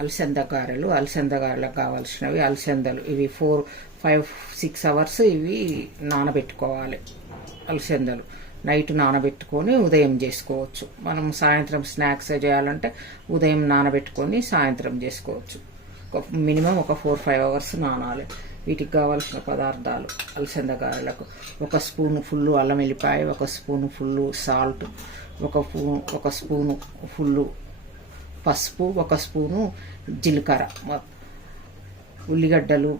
అలసంద గారెలు. అలసంద గారెలకు కావాల్సినవి అలసందలు. ఇవి 4-5-6 అవర్స్ ఇవి నానబెట్టుకోవాలి. అలసందలు నైట్ నానబెట్టుకొని ఉదయం చేసుకోవచ్చు. మనం సాయంత్రం స్నాక్స్ చేయాలంటే ఉదయం నానబెట్టుకొని సాయంత్రం చేసుకోవచ్చు. మినిమం ఒక 4-5 అవర్స్ నానాలి. వీటికి కావాల్సిన పదార్థాలు అలసంద గారెలకు: 1 స్పూను ఫుల్లు అల్లం వెల్లిపాయ, 1 spoon full salt, 1 spoon full పసుపు, 1 స్పూను జీలకర్ర, ఉల్లిగడ్డలు,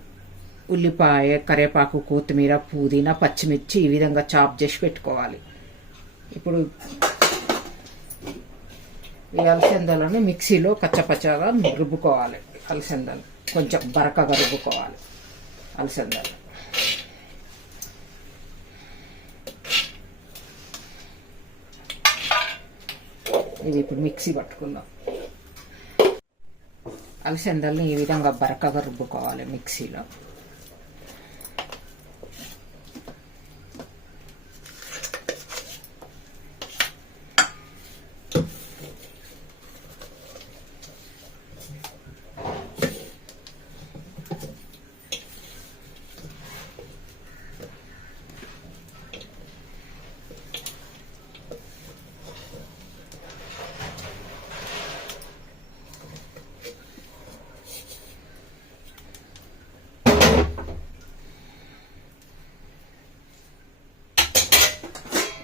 ఉల్లిపాయ, కరివేపాకు, కొత్తిమీర, పుదీనా, పచ్చిమిర్చి ఈ విధంగా చాప్ చేసి పెట్టుకోవాలి. ఇప్పుడు ఈ అలసందలను మిక్సీలో కచ్చపచ్చగా రుబ్బుకోవాలి. అలసందలు కొంచెం బరకగా రుబ్బుకోవాలి. అలసందలు ఇది ఇప్పుడు మిక్సీ పట్టుకుందాం. అలసందల్ని ఈ విధంగా బరకగా రుబ్బుకోవాలి మిక్సీలో.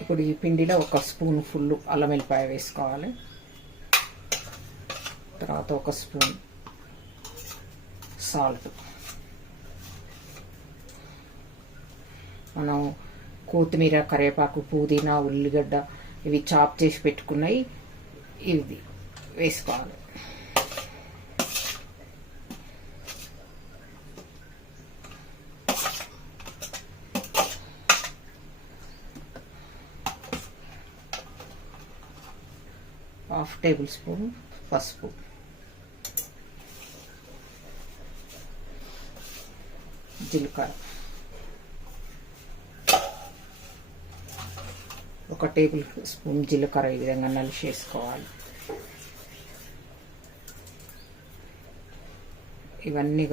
ఇప్పుడు ఈ పిండిలో 1 స్పూన్ ఫుల్ అల్లం వెల్లిపాయ వేసుకోవాలి. తర్వాత 1 స్పూన్ సాల్ట్. మనం కొత్తిమీర, కరివేపాకు, పుదీనా, ఉల్లిగడ్డ ఇవి చాప్ చేసి పెట్టుకున్నాయి ఇవి వేసుకోవాలి. ½ టేబుల్ స్పూన్ పసుపు, జీలకర్ర, 1 టేబుల్ స్పూన్ జీలకర్ర ఈ విధంగా నలిచేసుకోవాలి. ఇవన్నీ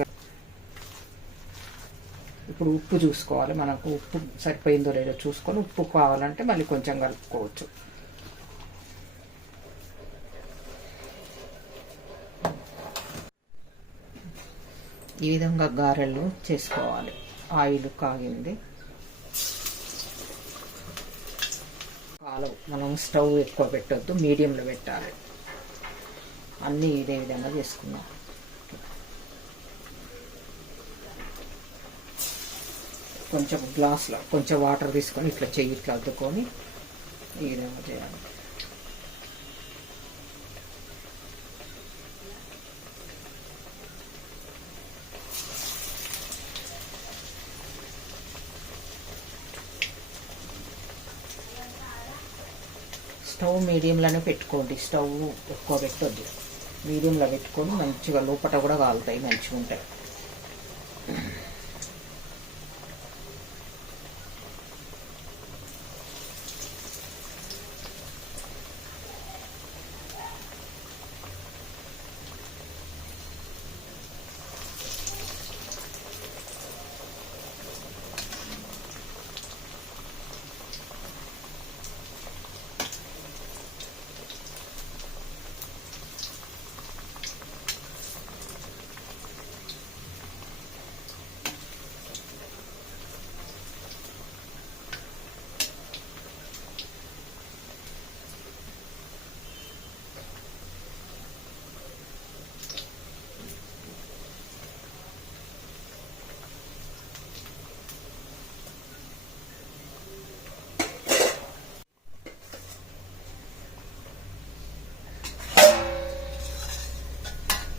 ఇప్పుడు ఉప్పు చూసుకోవాలి. మనకు ఉప్పు సరిపోయిందో లేదో చూసుకొని ఉప్పు కావాలంటే మళ్ళీ కొంచెం కలుపుకోవచ్చు. ఈ విధంగా గారెలు చేసుకోవాలి. ఆయిల్ కాగింది. మనం స్టవ్ ఎక్కువ పెట్టొద్దు, మీడియంలో పెట్టాలి. అన్నీ ఇదే విధంగా చేసుకున్నాం. కొంచెం గ్లాస్లో కొంచెం వాటర్ తీసుకొని ఇట్లా చెయ్యి ఇట్లా అద్దుకొని ఈ విధంగా చేయాలి. స్టవ్ మీడియంలోనే పెట్టుకోండి. స్టవ్ ఎక్కువ పెట్టొద్దు, మీడియంలో పెట్టుకొని మంచిగా లోపల కూడా కాలుతాయి, మంచిగా ఉంటాయి.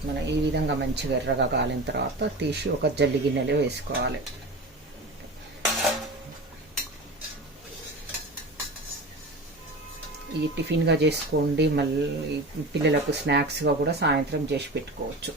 మనం ఈ విధంగా మంచిగా ఎర్రగా కాలిన తర్వాత తీసి ఒక జల్లి గిన్నెలో వేసుకోవాలి. ఈ టిఫిన్గా చేసుకోండి, మళ్ళీ పిల్లలకు స్నాక్స్గా కూడా సాయంత్రం చేసి పెట్టుకోవచ్చు.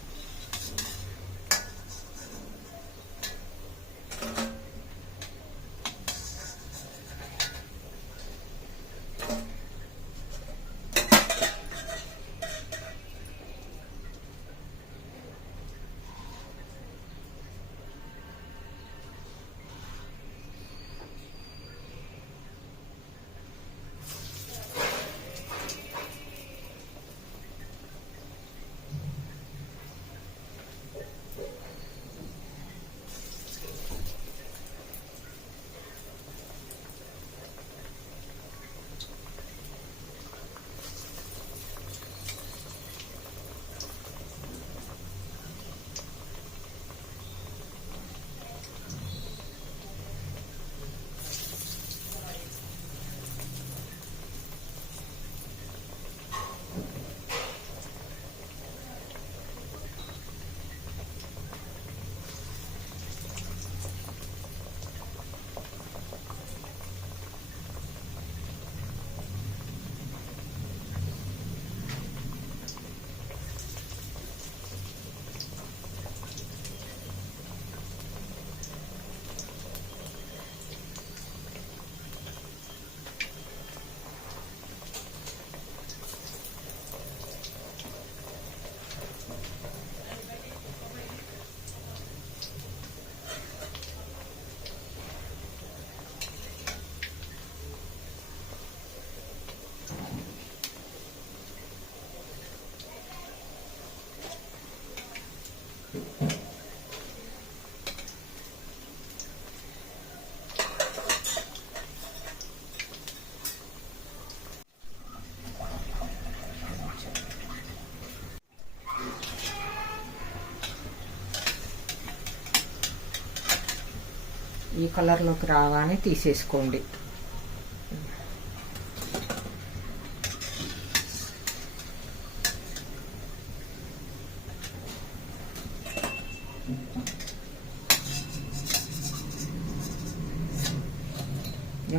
ఈ కలర్లోకి రాగానే తీసేసుకోండి.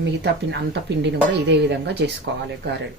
మిగతా అంత పిండిని కూడా ఇదే విధంగా చేసుకోవాలి గారెలు.